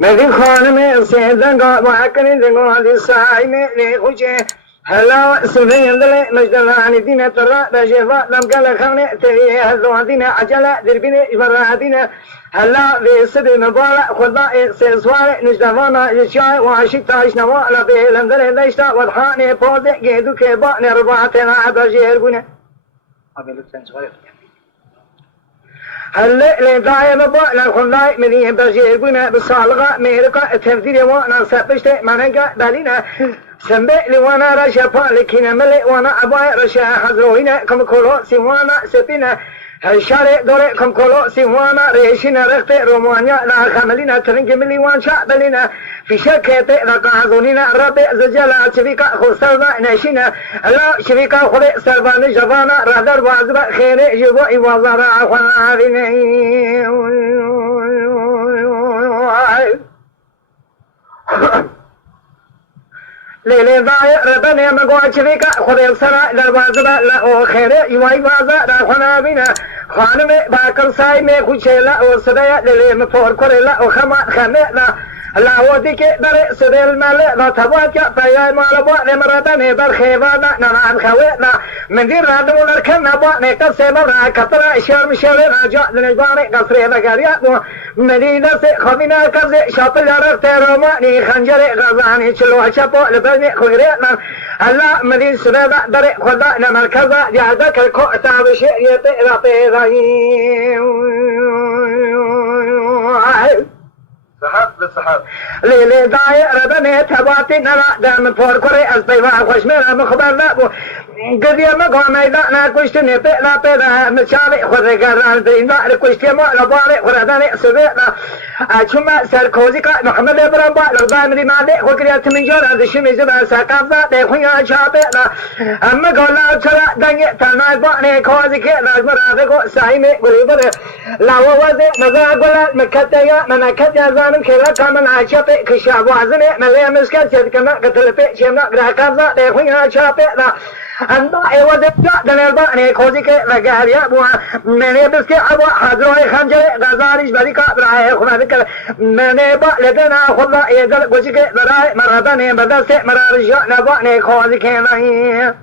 مدی خانم سیدن گا واکنی دنگو دی سای می خوچه هلا سوین دل مجدلانی دین ترا بجوا لم قال خانه تری هزو دین عجله دربین ابراهیم هلا وسد مبارا خدا سوار نجدوانا يشاي وعشي تاش نوالا بلندل ليشتا وضحاني بود جدو كبا نربعتنا بجيربونه قبل السنسوار هلا لدايم با لخداي مني بجيربونه بصالغه ميرقه تفدير وانا سبشت منقه دلينا سنبه لوانا رشا بالكينا ملي وانا اباي رشا حضروينا كم كولو سيوانا سبينا هالشارع دوري كم كولو سيوانا ريشينا رخت رومانيا لا خملينا ترنج ملي وان شعبلينا في شكيت رقعزونينا ربي زجلا شبيكا خسرنا ناشينا لا شبيكا خلي سربان جبانا رادر وازبا خيري جبو ايوازارا خواناريني ليلي ضايع ربنا مقوى شبيكا خذي السرع للوازبا لا خيري يواي وازا راحنا بينا خانمي باكر ساي ميكو شيلا وصدايا للي مفور كوريلا وخما خمينا لا وديك بري سدي المالي لا تبواتيا بياي مالبوا نمرتاني برخيوانا نرعب خوينا من دي رادو لركنا بواني قصي مرا كترا شرم شرنا جاء لنجباني قصري بقريا مدينة خمينا كزي شاطل رفت روماني خنجري غزاني چلو شپو لبني خيرنا هلا مدينة سدادا دري خدا نمركزا جادك الكوتا بشيريتي رابي سحاب للسحاب ليلي ضايع ربني تباتي نرى دام فور كوري أسبيبا خشمنا مخبرنا بو قديا مقوم ايضانا كشتني بيلا بيلا مشاري خذي قران دينا لكشتي ما لباري خرداني سبيلا شما سركوزيكا محمد ابرابا لغدان دي مالي خكريات من جورا دشمي زبا ساقافا دي خويا شابيلا اما قولا چرا دنگي تناي باني كوزيكي ناجمرا دكو سايمي قريبا لا ووزي نزا قولا مكتايا منكتايا زانم كلا كامن عشابي كشاب وعزني مليا مسكت يدكنا قتلبي شمنا قراكافا دي خويا شابيلا أنت أيوة دن الباني كوزيك لقاريا بوا مني بسكي أبو حضروي خنجري غزاريش بريكا براي خمادك مني با لدنا خلا يدل كوزيك براي مرهباني بدرسي مرارجا نباني كوزيك لهي